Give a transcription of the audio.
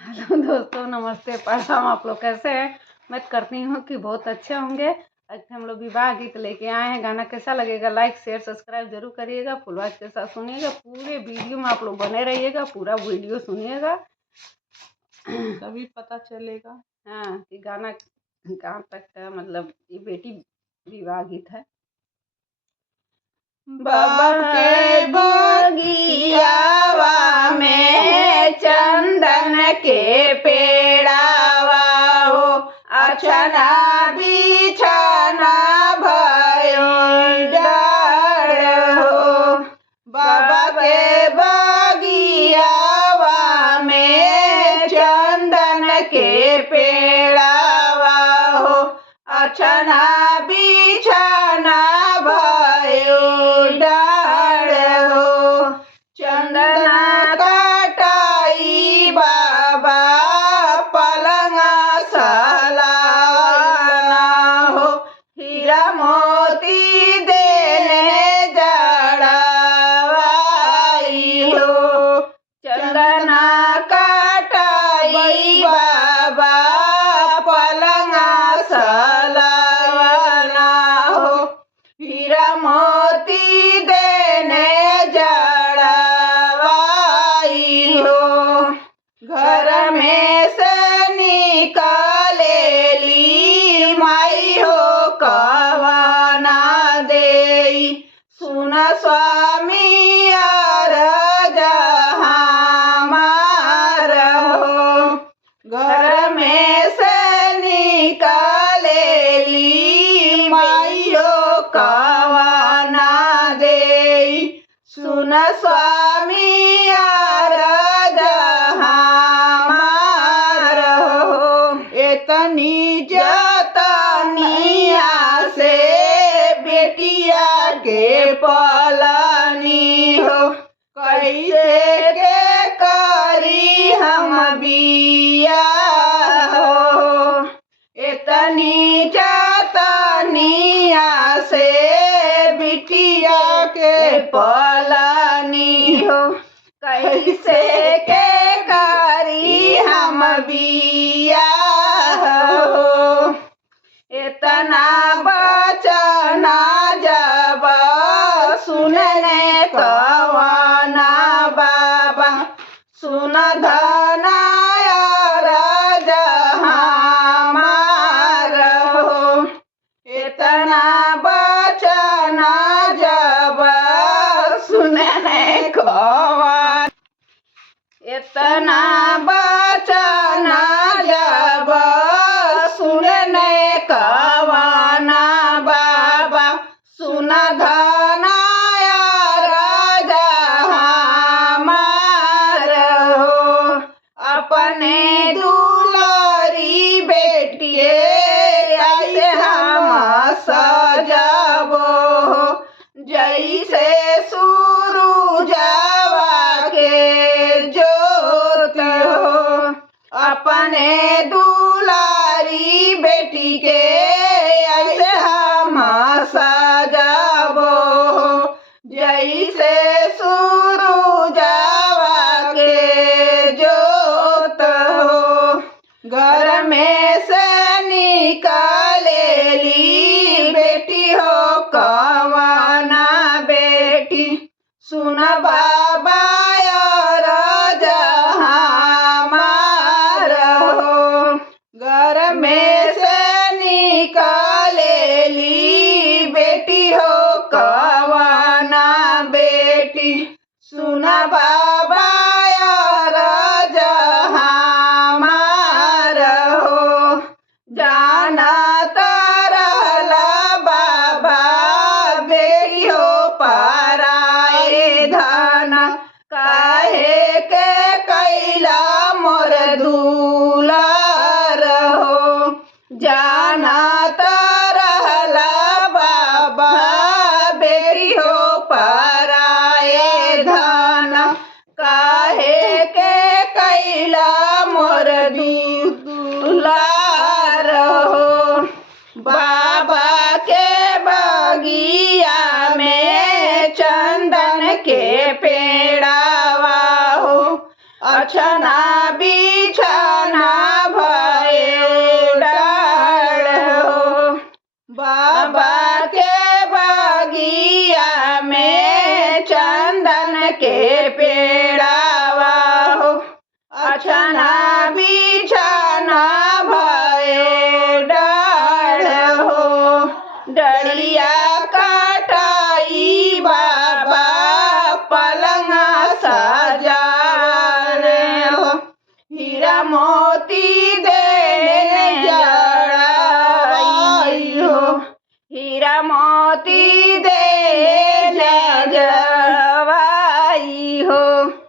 Hello दोस्तों, नमस्ते, प्रणाम। आप लोग कैसे हैं? मैं करती हूँ कि बहुत अच्छे होंगे। आज हम लोग विवाह गीत लेके आए हैं। गाना कैसा लगेगा? लाइक शेयर सब्सक्राइब जरूर करिएगा। फुल आवाज के साथ सुनिएगा। पूरे वीडियो में आप लोग बने रहिएगा। पूरा वीडियो सुनिएगा तभी पता चलेगा हाँ कि गाना कहाँ तक है। मतलब ये बेटी विवाह गीत है। बाप के बगियावा में चंदन के पेड़ावा हो, अछना बिछना भयो डार हो। बाबा के बगियावा में चंदन के पेड़ावा हो, अछना बिछना भयो डार हो। चंदना कटाई बाबा पलंगा सलाना हो, हीरा मोती देने जड़ाई हो। चंदना कटाई बाबा पलंगा सलाना हो, हीरा मोती देने जड़ाई हो। घर में से निकालेली माई हो कवाना देई, सुन स्वामी अरज हमार हो। घर में से निकालेली माई हो कवाना देई, सुन स्वामी अरज हमार हो। एतनी जतनिया से बेटिया के पलनी हो, कैसे के करी हम बिया हो। एतनी जतनिया से बिटिया के पलनी हो, कैसे के करी हम बिया हो। इतना बचना जब सुनने कवाना बाबा, सुन धना अरज हमार हो। इतना बचना जब सुनने कवाना, इतना बचना जब सुनने कवाना बाबा, सुन धना अरज हमार हो। अपने दुलारी बेटिए ऐसे हम सजाबो, जैसे सूरुजवा के जोत हो। अपने दुलारी बेटी के ऐसे हम सजाबो, जैसे सूरुजवा के जोत हो। घर में से निकालेली बेटी हो कवाना बेटी, सुन बाबा अरज हमार हो। घर में से निकालेली बेटी हो कवाना बेटी, सुन बाबा अरज हमार हो। जाना तरला बाबा बेटी हो पराए धन, काहे के कैला मोर दुलार हो। जाना तरला बाबा बेटी हो पराए धन, काहे के कैला मोर दुलार हो। बाबा के बगिया में चंदन के पेड़ावा हो, अछना बिछना भये डाढ़ हो। बाबा के बगिया में चंदन के पेड़ावा हो, अछना बिछना भये डाढ़ हो। डरिया